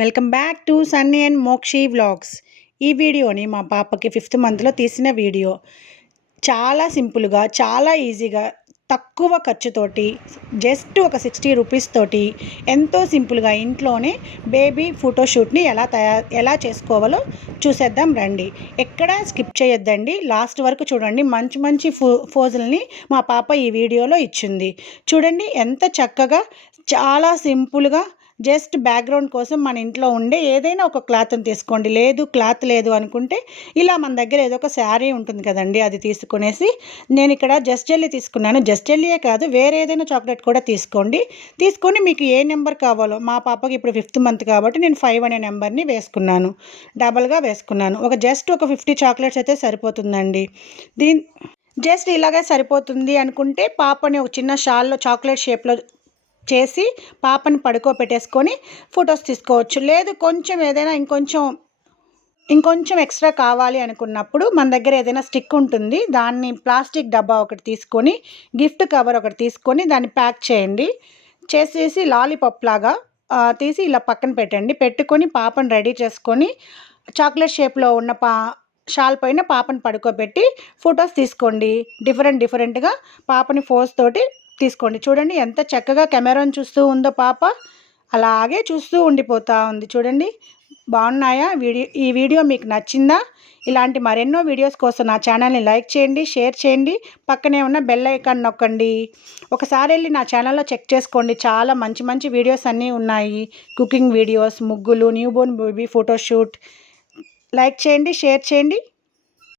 Welcome back to Sunny and Mokshi vlogs. ఈ వీడియోని మా పాపకి 5th మంత్లో తీసిన వీడియో. చాలా సింపుల్గా, చాలా ఈజీగా, తక్కువ ఖర్చుతోటి, జస్ట్ ఒక 60 రూపీస్ తోటి ఎంతో సింపుల్గా ఇంట్లోనే బేబీ ఫోటోషూట్ని ఎలా చేసుకోవాలో చూసేద్దాం రండి. ఎక్కడ స్కిప్ చేయొద్దండి, లాస్ట్ వరకు చూడండి. మంచి మంచి ఫోజుల్ని మా పాప ఈ వీడియోలో ఇచ్చింది. చూడండి ఎంత చక్కగా, చాలా సింపుల్గా. జస్ట్ బ్యాక్గ్రౌండ్ కోసం మన ఇంట్లో ఉండే ఏదైనా ఒక క్లాత్ని తీసుకోండి. క్లాత్ లేదు అనుకుంటే ఇలా మన దగ్గర ఏదో ఒక శారీ ఉంటుంది కదండి, అది తీసుకునేసి నేను ఇక్కడ జస్ట్ జెల్లీ తీసుకున్నాను. జస్ట్ జెల్లీయే కాదు, వేరే ఏదైనా చాక్లెట్ కూడా తీసుకొని మీకు ఏ నెంబర్ కావాలో, మా పాపకి ఇప్పుడు 5th మంత్ కాబట్టి నేను 5 అనే నెంబర్ని వేసుకున్నాను, డబల్గా వేసుకున్నాను. జస్ట్ ఒక 50 చాక్లెట్స్ అయితే సరిపోతుందండి. జస్ట్ ఇలాగే సరిపోతుంది అనుకుంటే పాపని ఒక చిన్న షాల్లో చాక్లెట్ షేప్లో చేసి పాపని పడుకోబెట్టేసుకొని ఫొటోస్ తీసుకోవచ్చు. లేదు కొంచెం ఏదైనా ఇంకొంచెం ఎక్స్ట్రా కావాలి అనుకున్నప్పుడు మన దగ్గర ఏదైనా స్టిక్ ఉంటుంది, దాన్ని ప్లాస్టిక్ డబ్బా ఒకటి తీసుకొని, గిఫ్ట్ కవర్ ఒకటి తీసుకొని దాన్ని ప్యాక్ చేసేసి లాలీపాప్ లాగా తీసి ఇలా పక్కన పెట్టుకొని పాపను రెడీ చేసుకొని చాక్లెట్ షేప్లో ఉన్న షాల్ పైన పాపని పడుకోబెట్టి ఫొటోస్ తీసుకోండి. డిఫరెంట్గా పాపని ఫోజ్ తోటి తీసుకోండి. చూడండి ఎంత చక్కగా కెమెరాని చూస్తూ ఉందో పాప, అలాగే చూస్తూ ఉండిపోతూ ఉంది. చూడండి బాగున్నాయా? ఈ వీడియో మీకు నచ్చిందా? ఇలాంటి మరెన్నో వీడియోస్ కోసం నా ఛానల్ని లైక్ చేయండి, షేర్ చేయండి, పక్కనే ఉన్న బెల్ ఐకాన్ నొక్కండి. ఒకసారి వెళ్ళి నా ఛానల్లో చెక్ చేసుకోండి, చాలా మంచి మంచి వీడియోస్ అన్నీ ఉన్నాయి. కుకింగ్ వీడియోస్, ముగ్గులు, న్యూబోర్న్ బేబీ ఫోటోషూట్. లైక్ చేయండి, షేర్ చేయండి.